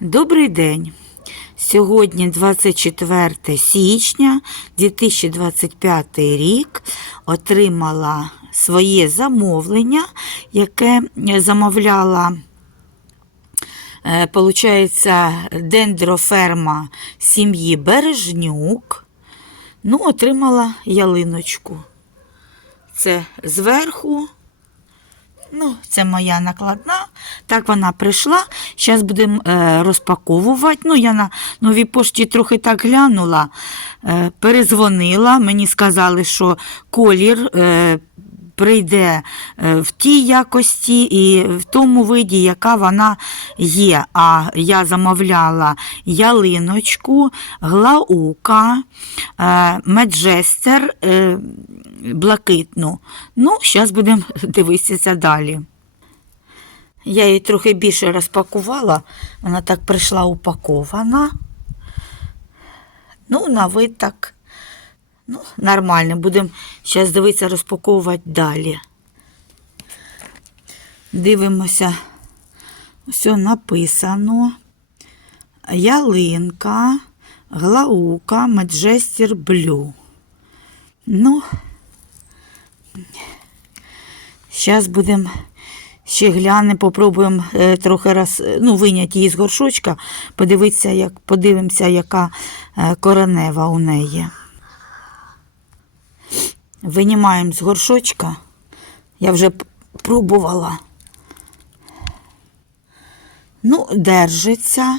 Добрий день. Сьогодні 24 січня 2025 рік отримала своє замовлення, яке замовляла, е, получається, дендроферма сім'ї Бережнюк. Ну, отримала ялиночку. Це зверху Ну, це моя накладна. Так вона прийшла. Зараз будемо е, розпаковувати. Ну, я на новій пошті трохи так глянула, е, перезвонила. Мені сказали, що колір е, прийде е, в тій якості і в тому виді, яка вона є. А я замовляла ялиночку, глаука, е, меджестер. Е, блакитну. Ну, зараз будемо дивитися далі. Я її трохи більше розпакувала, вона так прийшла упакована. Ну, на вид так. Ну, нормально. Будемо зараз дивитися, розпаковувати далі. Дивимося. Все написано. Ялинка, глаука, меджестір блю. Ну, Зараз будемо ще глянемо, попробуємо е, трохи раз, е, ну, виняти її з горшочка, подивитися, як, подивимося, яка е, коренева у неї. Винімаємо з горшочка. Я вже пробувала. Ну, держиться.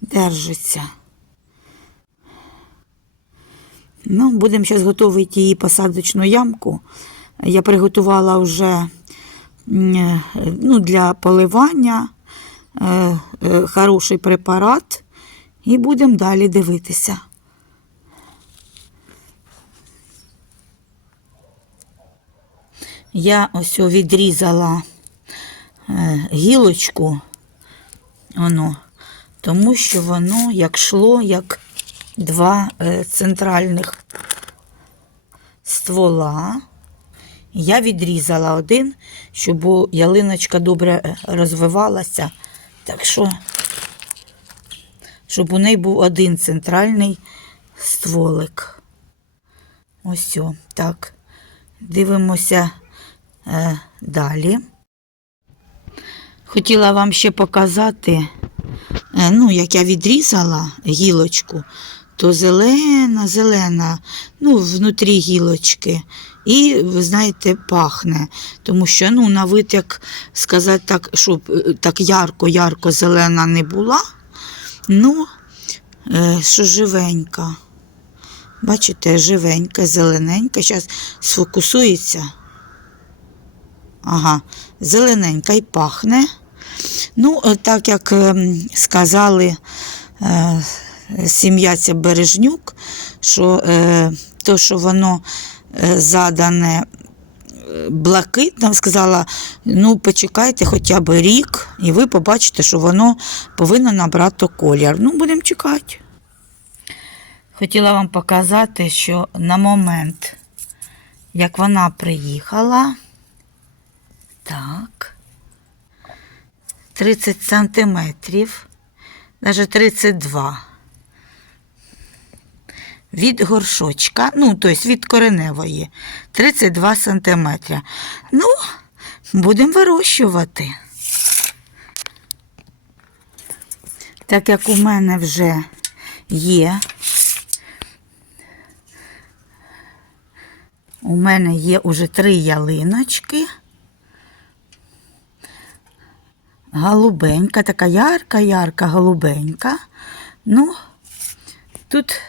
Держиться. Ну, будемо зараз готувати її посадочну ямку. Я приготувала вже е, ну, для поливання е, е, хороший препарат і будемо далі дивитися. Я ось відрізала е, гілочку, воно, тому що воно як шло, як два е, центральних ствола. Я відрізала один, щоб ялиночка добре е, розвивалася. Так що, щоб у неї був один центральний стволик. Ось так. Дивимося далі. Хотіла вам ще показати, е, ну, як я відрізала гілочку, то зелена, зелена, ну, внутрі гілочки. І, ви знаєте, пахне. Тому що, ну, на вид, як сказати так, щоб е, так ярко-ярко зелена не була. Ну, е, що живенька. Бачите, живенька, зелененька. Зараз сфокусується. Ага, зелененька і пахне. Ну, е, так як ем, сказали е, сім'я ця Бережнюк, що е, то, що воно е, задане е, блакитним, сказала, ну, почекайте хоча б рік, і ви побачите, що воно повинно набрати колір. Ну, будемо чекати. Хотіла вам показати, що на момент, як вона приїхала, так, 30 сантиметрів, навіть 32. Від горшочка, ну, тобто від кореневої, 32 сантиметри. Ну, будемо вирощувати. Так як у мене вже є, у мене є уже три ялиночки. Голубенька, така ярка-ярка голубенька. Ну, тут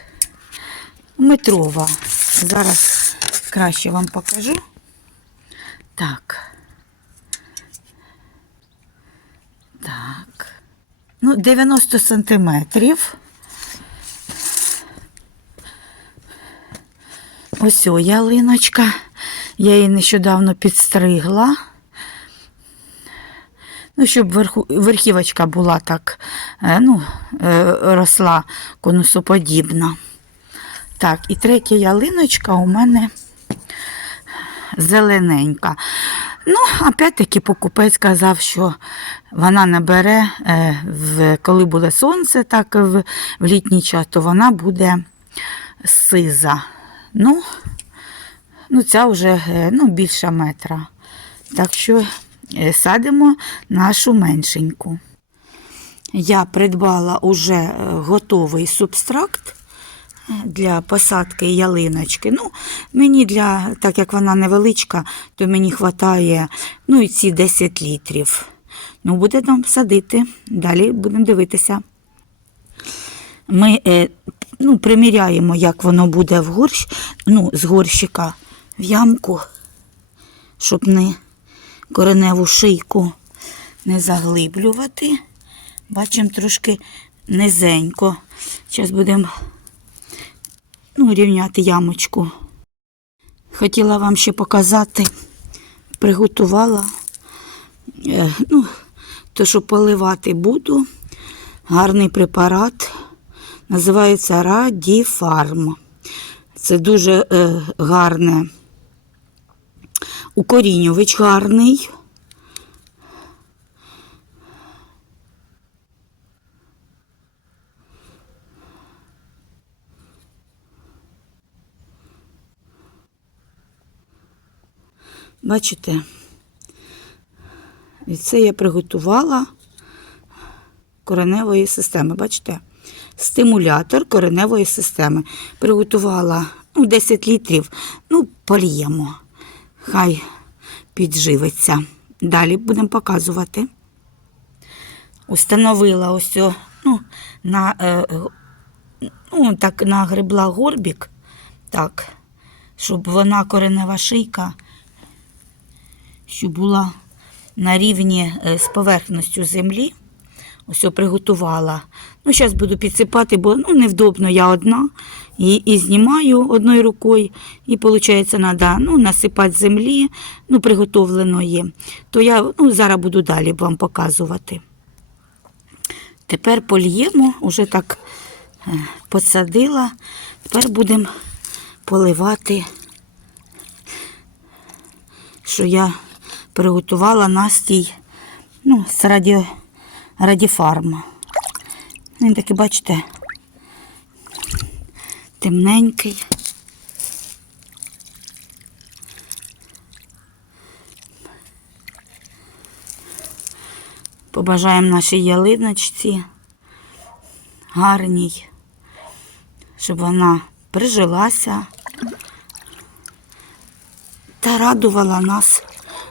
метрова. Зараз краще вам покажу. Так. Так. Ну, 90 сантиметрів. Ось о, ялиночка. Я її нещодавно підстригла. Ну, щоб верху, верхівочка була так, е, ну, е, росла конусоподібна. Так, і третя ялиночка у мене зелененька. Ну, опять-таки покупець сказав, що вона набере, е, в, коли буде сонце, так в, літній час, то вона буде сиза. Ну, ну ця вже е, ну, більше метра. Так що е, садимо нашу меншеньку. Я придбала уже е, готовий субстракт е, для посадки ялиночки. Ну, мені для, так як вона невеличка, то мені вистачає ну, і ці 10 літрів. Ну, буде нам садити. Далі будемо дивитися. Ми е, ну, приміряємо, як воно буде в горщ, ну, з горщика в ямку, щоб не кореневу шийку не заглиблювати. Бачимо трошки низенько. Зараз будемо ну, рівняти ямочку. Хотіла вам ще показати, приготувала, е, ну, то, що поливати буду. Гарний препарат. Називається Радіфарм. Це дуже е, гарне. Укорінювач гарний. Бачите? І це я приготувала кореневої системи. Бачите? Стимулятор кореневої системи. Приготувала ну, 10 літрів. Ну, поліємо. Хай підживиться. Далі будемо показувати. Установила ось ну, на, е, ну, так, нагребла горбік, так, щоб вона коренева шийка, щоб була на рівні е, з поверхністю землі. Ось приготувала. Ну, зараз буду підсипати, бо ну, невдобно я одна. І, і знімаю одною рукою, і, виходить, треба ну, насипати землі, ну, приготовленої. То я ну, зараз буду далі вам показувати. Тепер польємо, вже так е, посадила. Тепер будемо поливати, що я приготувала настій ну, з раді. Він такий, бачите, темненький. Побажаємо нашій ялиночці гарній, щоб вона прижилася та радувала нас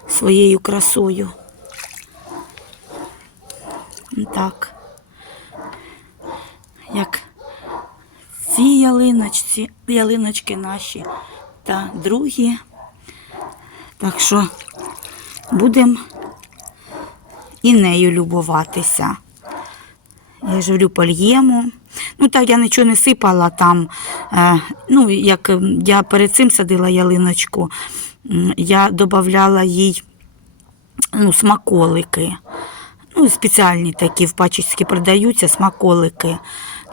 своєю красою. Так. Як ці ялиночці, ялиночки наші та другі. Так що будемо і нею любуватися. Я ж говорю, польємо. Ну так, я нічого не сипала там. Е, ну, як е, я перед цим садила ялиночку, я додавала їй ну, смаколики. Ну, спеціальні такі в пачечці продаються смаколики.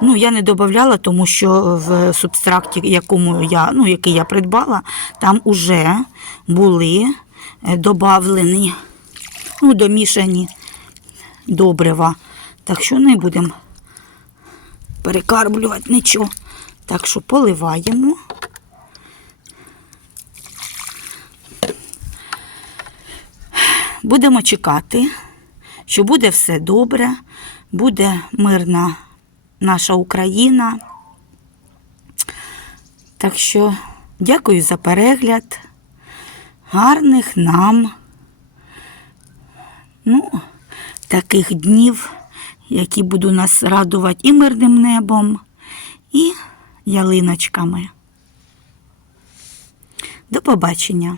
Ну, я не додавала, тому що в субстракті, якому я, ну, який я придбала, там уже були е, додавлені, ну, домішані добрива. Так що не будемо перекарблювати нічого. Так що поливаємо. Будемо чекати, що буде все добре, буде мирна наша Україна. Так що дякую за перегляд. Гарних нам, ну, таких днів, які будуть нас радувати і мирним небом, і ялиночками. До побачення!